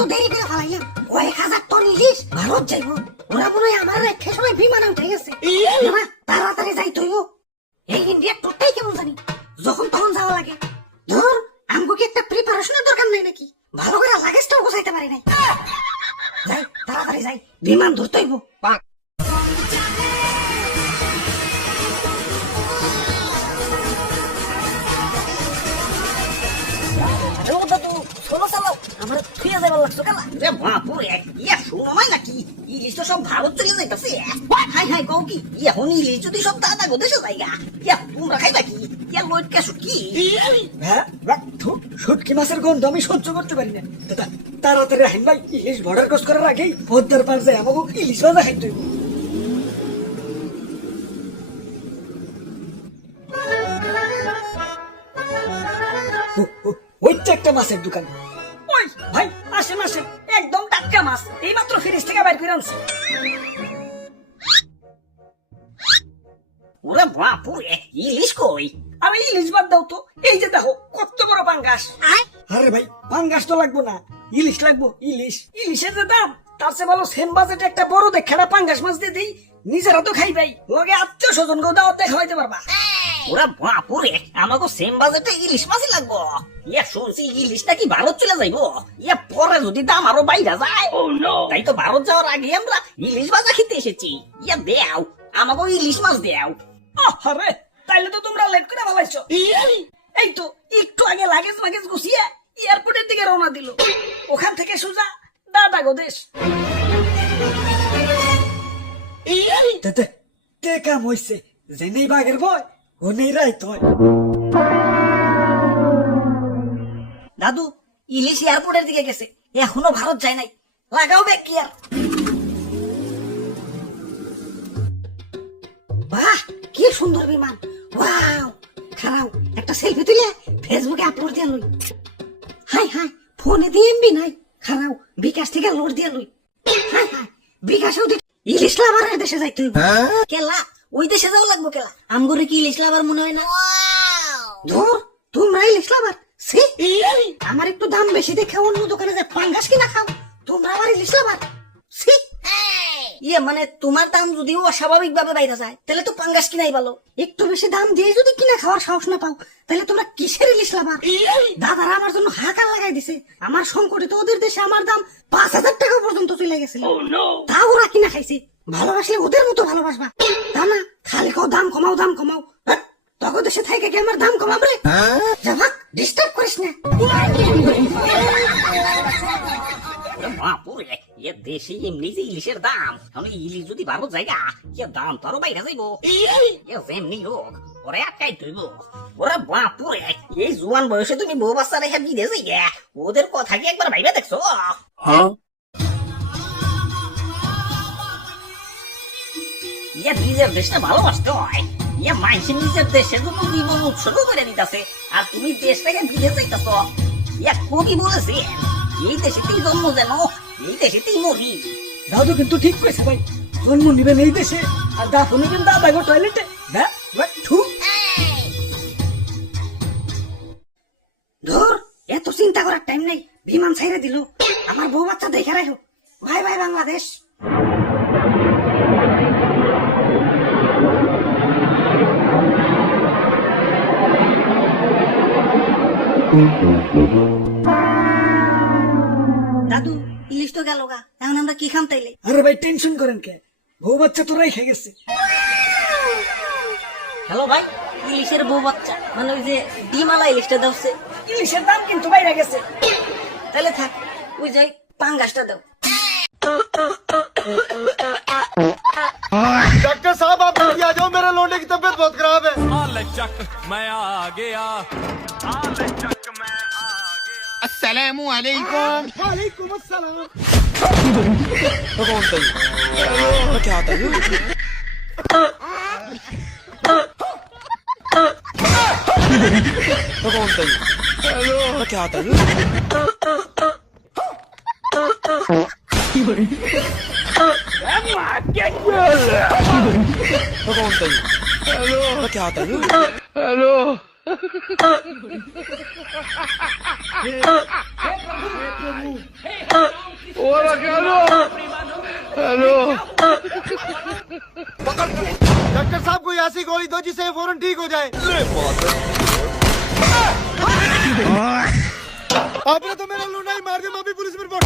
তো দেরি করে ফেলাইলাম, কয়েক হাজার টন ইলিশ ভারত যাইবো। ওরা মনে হয় আমার রেখে সময় বিমানে উঠে গেছে। না, তাড়াতাড়ি যাই তুইও। এই ইন্ডিয়ার টোটাই কেমন জানি, যখন তখন যাওয়া লাগে। ধর, আমগো কি একটা প্রিপারেশনের দরকার নাই নাকি? ভালো করে লাগেজটাও গোছাইতে পারি নাই। যাই, তাড়াতাড়ি যাই, বিমান ধরতে হইব। সব ভারত চলে যাইতাছে। হাই হাই কও কি এখন ইলিশ যদি সব দাদা গো দেশে যাইগা, তোমরা খাইবা কি? লইটকা শুটকি। হ্যাঁ, শুটকি মাছের গন্ধ আমি সহ্য করতে পারি না। দাদা তাড়াতাড়ি রাখেন ভাই, ইলিশ বর্ডার ক্রস করার আগেই পদ্মার পার যায় আমাকে ইলিশ ভাজা খাইতে হইব। ওইটা একটা মাছের দোকান। ওই ভাই, আসেন আসেন, একদম টাটকা মাছ, এই মাত্র ফ্রিজ থেকে বাইর করে আনছি। ওরে বাপুরে, ইলিশ কই? আমি ইলিশ বাদ দাও তো, এই যে দেখো কত বড় পাঙ্গাস। আরে ভাই, পাঙ্গাস তো লাগবো না, ইলিশ লাগবো, ইলিশ। ইলিশের যে দাম, তার চেয়ে ভালো সেম বাজেটে একটা বড় দেখে পাঙ্গাস মাছ দিয়ে দিই, নিজেরা তো খাইবাই, লগে আত্মীয় স্বজন কেউ দাওয়াত দেখা হইতে পারবা। ওরা বাপুরে, আমাকে সেম বাজেটে ইলিশ মাছই লাগবো। শুনছি ইলিশ নাকি ভারত চলে যাইবো। পরে যদি দাম আরো বাইরা যায়, তাই তো ভারত যাওয়ার আগে আমরা ইলিশ ভাজা খেতে এসেছি। দেও আমাকে ইলিশ মাছ দেও। আরে তাইলে তো তোমরা লেট করে ভালাইছো। এই তো একটু আগে লাগেজ মাগেজ গুছিয়ে এয়ারপোর্টের দিকে রওনা দিল, ওখান থেকে সোজা দাদা গো দেশ। কাম হইছে, জেনেই বাঘের ভয় ওনেই রাইত হয়। দাদু, ইলিশ এয়ারপোর্টের দিকে গেছে, এখনো ভারত যায় নাই, লাগাও ব্যাগ গিয়ার। বাহ, কি সুন্দর বিমান! ওয়াও, খারাও একটা সেলফি তুলে ফেসবুকে আপলোড দিয়ে লই। হাই হাই, ফোনে দিয়ে এমবি নাই, খারাও বিকাশ থেকে লোড দিয়ে লই। হাই হাই, বিকাশেও ইলিশ লাভারের দেশে যাইতে হইব। কেলা ওই দেশে যাও লাগবো কেলা? আমগরে কি ইলিশ লাভার মনে হয় না? ধর, তোমরা ইলিশ লাভার? সি, আমার একটু দাম বেশি দেখে অন্য দোকানে যে পাঙ্গাস কিনা খাও, তোমরা আবার ইলিশ লাভার? সি, মানে তোমার দাম যদি অস্বাভাবিক ভাবে বাইরে যায়, তাহলে তো পাঙ্গাস কিনাই ভালো। একটু বেশি দাম দিয়ে যদি কিনা খাওয়ার সাহস না পাও, তাহলে তোমরা কিসের ইলিশ লাভার? দাদারা আমার জন্য হাহাকার লাগাই দিছে। আমার সংকটে তো ওদের দেশে আমার দাম 5,000 টাকা পর্যন্ত চলে গেছিল। তা ওরা কিনা খাইছে। ভালোবাসলে ওদের মতো ভালোবাসবা, তা না খালি কও দাম কমাও দাম কমাও। তখন দেশে থেকে কি আমার দাম কমাবে? যাবাক, ডিস্টার্ব করিস না। বাপুরে, দেশে এমনি যে ইলিশের দাম, আমি ইলিশ যদি ভারত জায়গা, দাম তো আরো বাইরে যাইব। যেমনি হোক ওরে আটকাই তুইব। ওরা বাপুরে, এই জোয়ান বয়সে তুমি বউ বাচ্চা রেখে বিদেশে গিয়া ওদের কথা কি একবার ভাইবা দেখছো? নিজের দেশটা ভালোবাসতে হয়। মানুষের নিজের দেশের জন্য জীবন উৎসর্গ করে দিতেছে, আর তুমি দেশটাকে বিদেশ যাইতেছ। কবি বলেছে, এই দেশেতেই জন্ম যেন এই দেশেতেই মরি। দাদু কিন্তু ঠিক কইছে ভাই, জন্ম নিবেন এই দেশে আর দাফন নিবেন দাদা গো টয়লেটে। ধর, এত চিন্তা করার টাইম নাই, বিমান ছাইরে দিল। আমার বউ বাচ্চা দেখে রাখো। Bye bye Bangladesh. দাদু, ইলিশ তো গেল গা, এখন আমরা কি খাম তাইলে? আরে ভাই টেনশন করেন কে, বউ বাচ্চা তো রেখে গেছে। হ্যালো ভাই, ইলিশের বউ বাচ্চা মানে ওই যে ডিমালা ইলিশটা দাওছে, ইলিশের দাম কিন্তু বাইরে গেছে। তাহলে থাক, ওই যাই পাঙ্গাসটা দাও। डॉक्टर साहब आप जल्दी आ जाओ, मेरे लोंडे की तबीयत बहुत खराब है। चक मैं आ गया, चक मैं आ गया। अस्सलामु अलैकुम। वालेकुम अस्सलाम। कौन था ये? क्या था ये? कौन था ये? क्या था ये? कौन था ये? क्या था ये? हेलो। हे प्रभु, डॉक्टर साहब कोई ऐसी गोली दो जिससे ये फौरन ठीक हो जाए। आपने तो मेरा लूना ही मार दिया, मैं अभी पुलिस में रिपोर्ट।